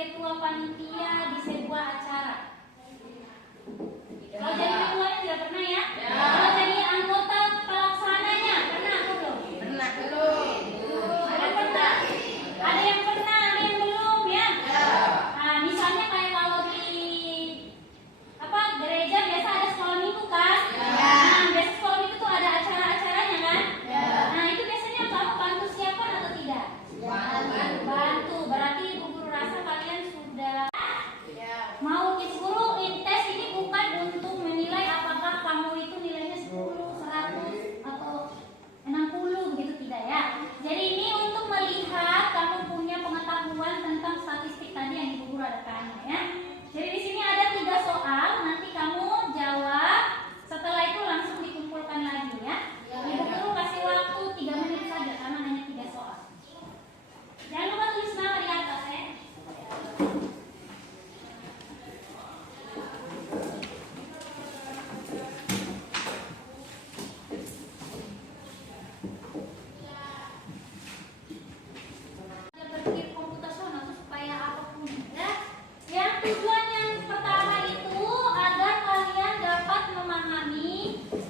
ketua panitia di sebuah acara? Kalau jadi ketua tidak pernah ya? Kalau jadi anggota pelaksananya pernah atau belum? Pernah belum? Ada pernah? Ada yang pernah, ada yang belum ya? Nah, misalnya kayak kalau di gereja biasa ada sekolah minggu kan? Nah, biasa sekolah minggu tuh ada acara-acaranya kan? Nah, itu biasanya kamu bantu siapa atau tidak? Bantu. Berarti ibu guru rasa kalian sudah mau. Ibu guru tes ini bukan untuk menilai apakah kamu itu nilainya 10, 100 atau 60 begitu, tidak ya. Jadi ini untuk melihat kamu punya pengetahuan tentang statistik tadi yang ibu guru ada tanya ya. Jadi di sini ada 3 soal, nanti kamu jawab. Setelah itu langsung dikumpulkan lagi ya. Ibu guru kasih waktu 3 menit saja karena hanya 3 soal. Jangan lupa tulis nama di atas ya. Berpikir komputasional itu supaya apapun ya. Yang tujuan yang pertama itu agar kalian dapat memahami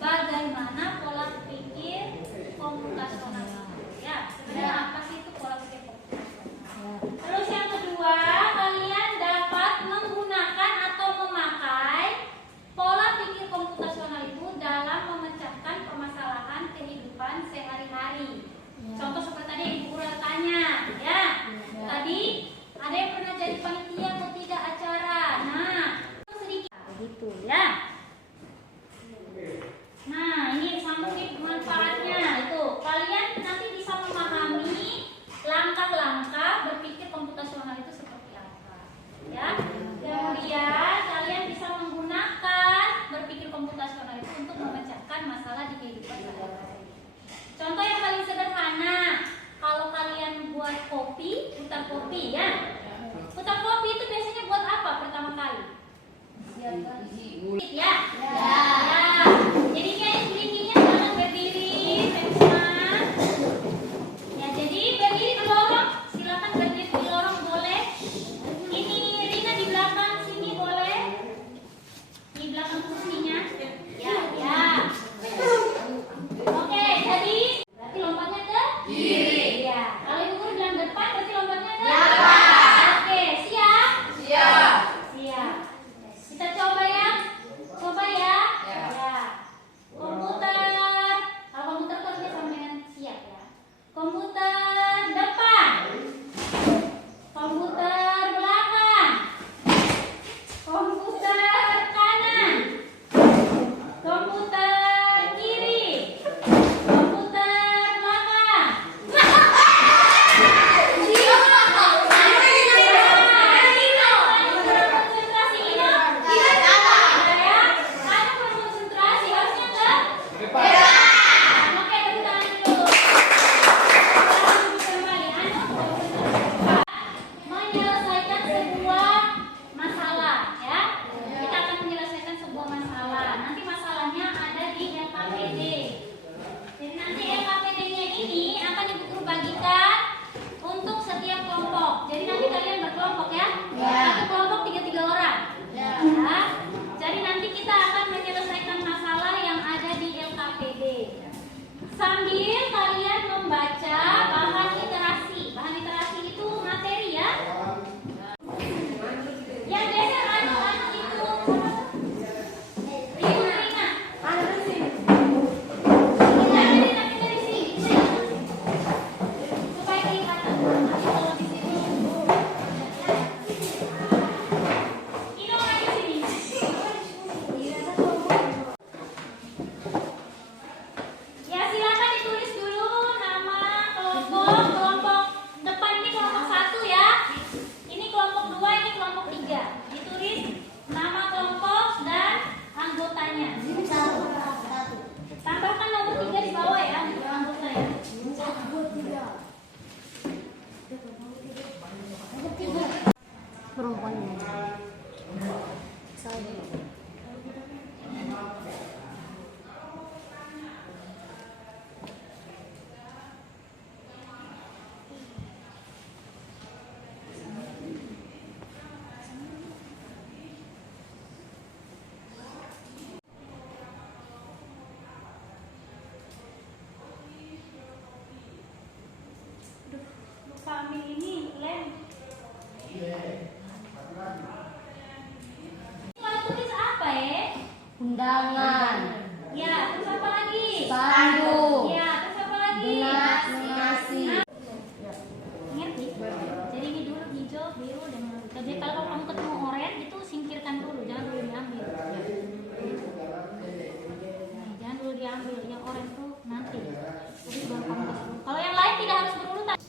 bagaimana pola pikir komputasional ya. Sebenarnya apa sih itu pola pikir komputasional? Terus yang kedua, kalian dapat menggunakan atau memakai pola pikir komputasional itu dalam memecahkan permasalahan kehidupan sehari-hari. Contoh seperti tadi yang ibu guru tanya ya. Tadi ada yang pernah jadi panitia atau tidak acara? Nah, sedikit begitu ya. Nah, ini sambung manfaatnya itu. Kalian nanti bisa memahami langkah-langkah berpikir komputasional itu seperti apa. Ya. Kemudian kalian bisa menggunakan berpikir komputasional itu untuk memecahkan masalah di kehidupan sehari-hari. Contoh yang paling sederhana, kalau kalian buat kopi, putar kopi ya. Putar kopi itu biasanya buat apa pertama kali? Ya. Jadi kayak berdirinya jangan berdiri, teman. Ya, jadi berdiri di lorong, silakan berdiri di lorong boleh. Ini Rina di belakang sini boleh. Di belakang kursinya. Ya. Oke, jadi berarti lompatnya ke kiri. Ya. Kalau ibu guru bilang depan, berarti lompatnya ke belakang. Oke, siap? Siap. Kita coba ya. Ya. Komputer. Kalau komputer kan dia sama dengan siap ya. Komputer depan. Komputer belakang. Komputer kanan. Komputer kiri. Komputer belakang. Konsentrasi ini. Ya. Kamu berkonsentrasi harusnya ke depan. Oke, tepuk tangan dulu. Kembali. Menyelesaikan sebuah masalah ya. Kita akan menyelesaikan sebuah masalah. Nanti masalahnya ada di LKPD. Jadi nanti LKPD-nya ini akan ibu guru bagikan untuk setiap kelompok. Jadi nanti kalian berkelompok ya. Satu kelompok 3 orang. Ya. Jadi nanti kita akan menyelesaikan masalah yang ada di LKPD. Sambil kalian membaca bahan literasi. Bahan literasi itu materi ya. Undangan. Ya, terus apa lagi? Spanduk. Ya, terus apa lagi? Donasi. Ngerti? Jadi ini dulu hijau, biru, dan merah. Jadi kalau kamu ketemu oranye itu singkirkan dulu, jangan dulu diambil. Nih, jangan dulu diambil. Yang oranye itu nanti. Jadi baru kamu kasih. Kalau yang lain tidak harus berurutan. Siap.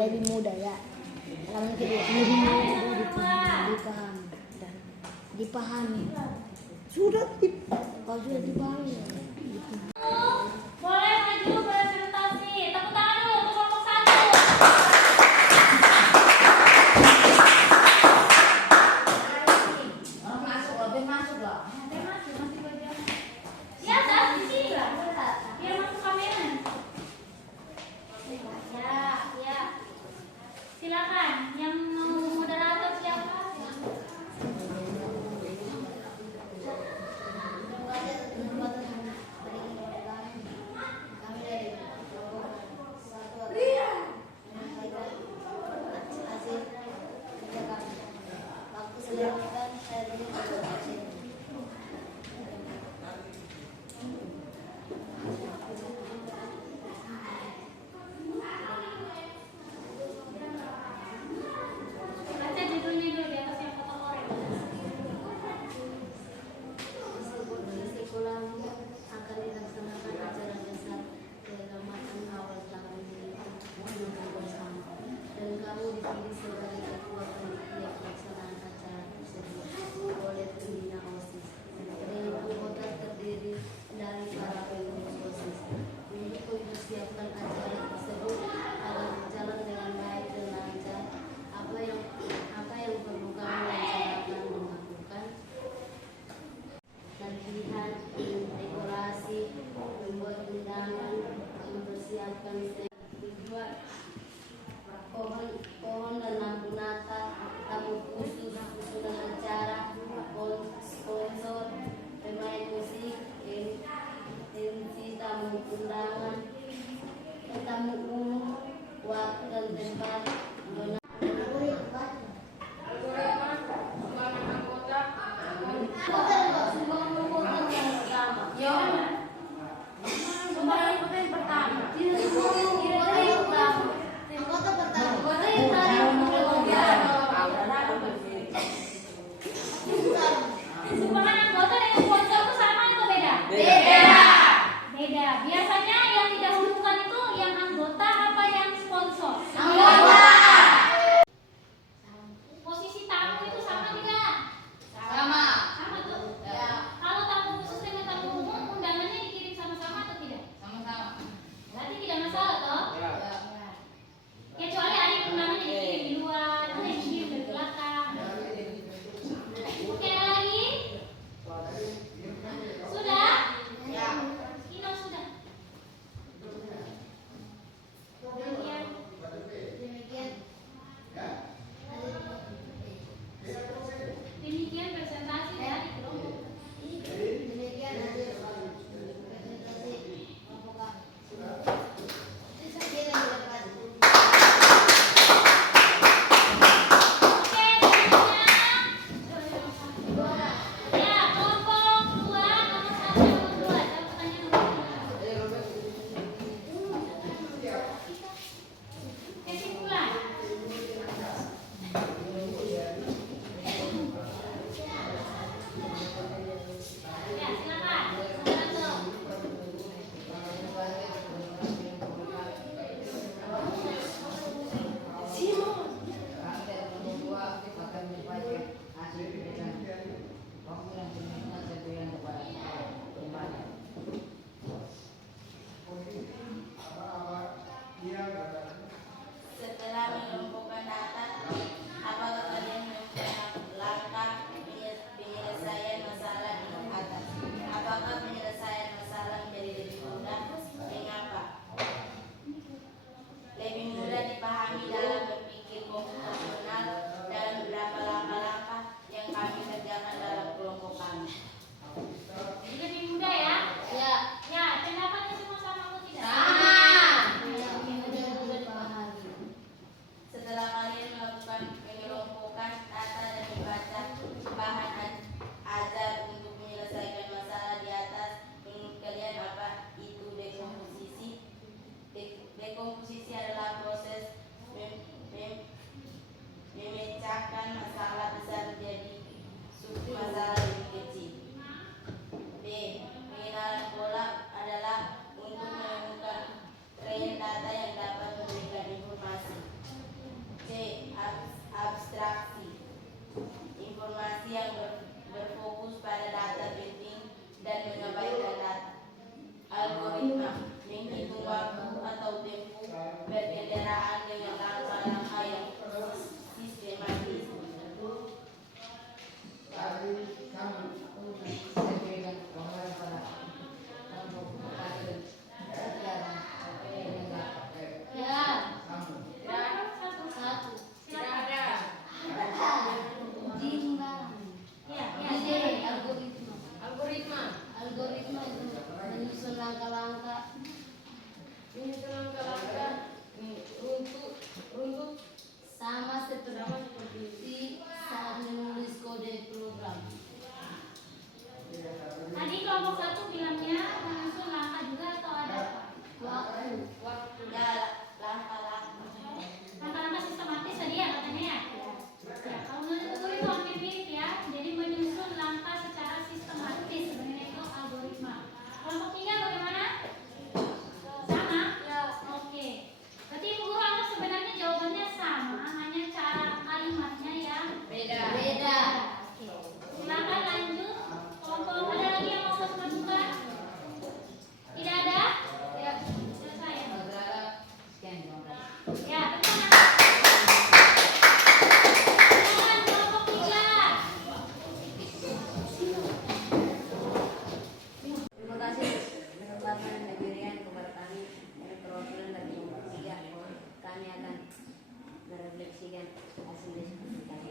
lebih mudah ya. Halaman kedua lebih mudah dipahami dan dipahami. Sudah dipahami. Boleh maju presentasi. Tepuk tangan dulu untuk kelompok 1. Masuk loh. Ya, saat di sini lah. Biar masuk kamera. Ya. Silakan. Yang mau moderator siapa? Baca judulnya dulu di atas yang foto korek. Sekolah akan dilaksanakan acara dasar keagamaan awal tahun ini bersama dan kamu dipilih sebagai ketua panitia pelaksanaan acara tersebut oleh pembina OSIS dengan anggota terdiri dari para pengurus OSIS untuk mempersiapkan acara tersebut agar berjalan dengan baik dan lancar. Apa yang perlu kamu laksanakan melakukan latihan, dekorasi, membuat undangan, mempersiapkan dibuat pohon dan lampu Natal, tamu khusus, susunan acara, sponsor, pemain musik, MC, tamu undangan, tamu umum, waktu dan tempat. Sumbangan yang pertama. menyusun langkah-langkah runtut sama seperti saat menulis kode program. Tadi kelompok 1 bilangnya menyusun langkah juga atau ada Waktu. langkah-langkah sistematis tadi ya katanya ya? Ya, kalau menurut guru itu hampir mirip ya. Jadi menyusun langkah secara sistematis, sebenarnya itu algoritma. Kelompok 3 bagaimana? Sama? Ya. Oke. Berarti Ibu Guru anggap sebenarnya jawabannya sama, hanya cara kalimatnya yang Beda. Oke. Silakan lanjut. Kelompok ada lagi yang mau masukkan? Tidak ada? Ya. Selesai ya? Ya. Ya, tenang. Silakan kelompok 3. Terima kasih kesempatan yang diberikan kepada kami dari perwakilan dari kelompok 3. Kami akan merefleksikan hasil diskusi kami.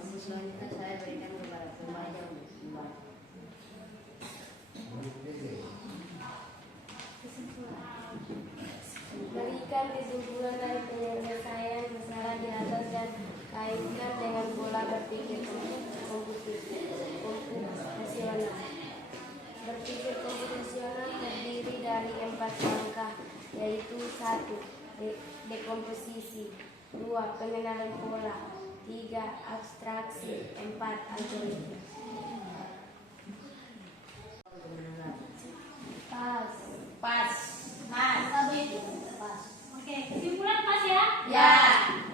Namun selanjutnya saya berikan kepada pembaca untuk membaca. Berikan kesimpulan dari penyelesaian masalah di atas dan kaitkan dengan pola berpikir komputasional. Berpikir komputasional terdiri dari 4 langkah, yaitu 1. Dekomposisi, 2. Pengenalan pola, 3. Abstraksi, 4. Algoritma. Pas. Oke, kesimpulan pas ya? Ya.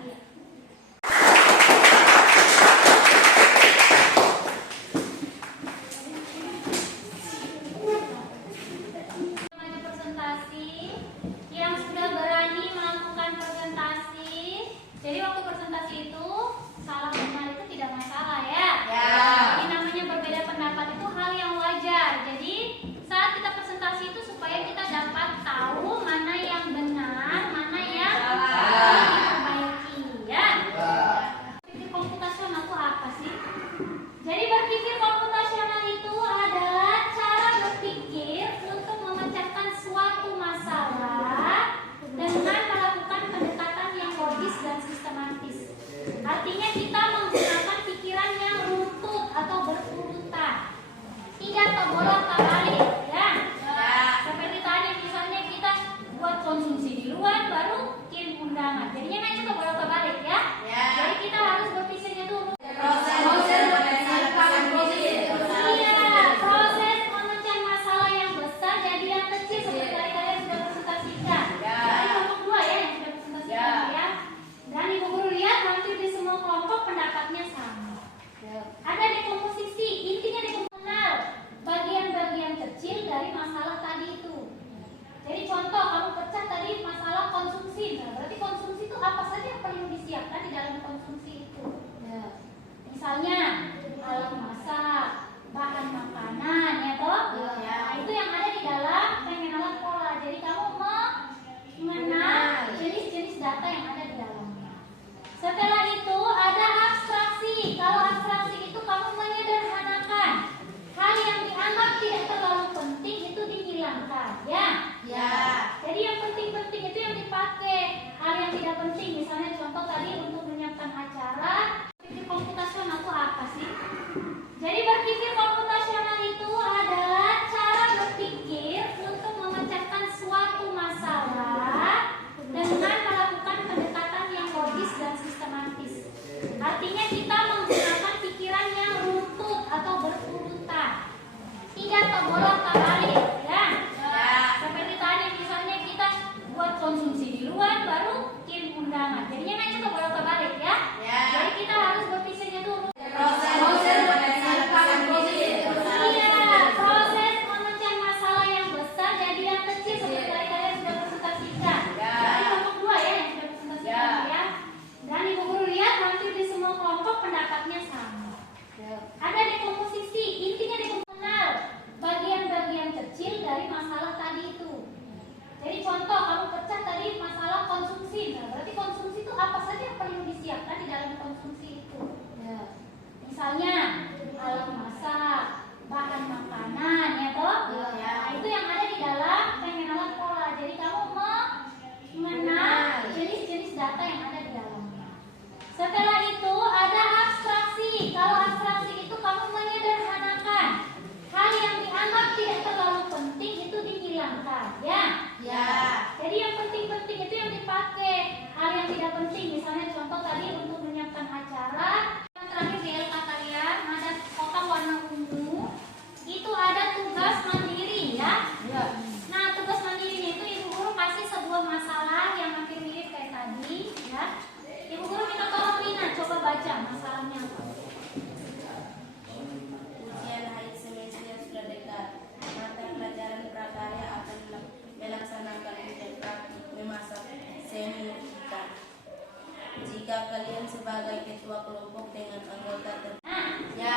Iya. Maju presentasi, yang sudah berani melakukan presentasi. Jadi waktu presentasi itu salah benar itu tidak masalah ya. Ya. Jadi namanya berbeda pendapat itu hal yang wajar. Jadi saat kita presentasi itu supaya kita dapat tahu mana yang benar, mana yang Salah. diperbaiki ya. Berpikir komputasional itu apa sih? Jadi berpikir komputasional itu adalah cara berpikir untuk memecahkan suatu masalah dengan melakukan pendekatan yang logis dan sistematis. Artinya kita menggunakan pikiran yang runtut atau berurutan, tidak terbolak-balik ya. Seperti tadi misalnya kita buat konsumsi di luar baru kirim undangan. Jadinya kan itu terbolak-balik ya. Jadi kita harus berpikirnya dulu. Iya, proses memecah masalah yang besar jadi yang kecil seperti tadi kalian sudah presentasikan. Jadi kelompok 2 ya yang sudah presentasikan ya. Dan Ibu Guru lihat hampir di semua kelompok pendapatnya sama. Ada dekomposisi, intinya mengenal bagian-bagian kecil dari masalah tadi itu. Jadi contoh kamu pecah tadi masalah konsumsi. Nah, berarti konsumsi itu apa saja yang perlu disiapkan di dalam konsumsi itu? Misalnya alat masak, bahan makanan ya toh? Nah, itu yang ada di dalam pengenalan pola. Jadi kamu mengenal jenis-jenis data yang ada di dalamnya. Setelah itu ada abstraksi. Kalau abstraksi itu kamu menyederhanakan hal yang dianggap tidak terlalu penting itu dihilangkan ya. Jadi yang penting-penting itu yang dipakai. Hal yang tidak penting misalnya contoh tadi untuk menyiapkan acara. Berpikir komputasional itu apa sih? Jadi berpikir komputasional itu adalah cara berpikir untuk memecahkan suatu masalah dengan melakukan pendekatan yang logis dan sistematis. Artinya kita menggunakan pikiran yang runtut atau berurutan, tidak terbolak-balik ya. Seperti tadi misalnya kita buat konsumsi di luar baru kirim undangan. Jadinya kan itu terbolak-balik ya. Jadi kita harus berpikirnya dulu. Iya, proses memecah masalah yang besar jadi yang kecil seperti tadi kalian sudah presentasikan. Jadi kelompok 2 ya yang sudah presentasikan ya. Dan Ibu Guru lihat hampir di semua kelompok pendapatnya sama. Ada dekomposisi, intinya mengenal bagian-bagian kecil dari masalah tadi itu. Jadi contoh kamu pecah tadi masalah konsumsi. Nah, berarti konsumsi itu apa saja yang perlu disiapkan di dalam konsumsi itu? Misalnya alat masak, bahan makanan ya toh? Nah, itu yang ada di dalam pengenalan pola. Jadi kamu kalian sebagai ketua kelompok dengan anggota Ah, ya.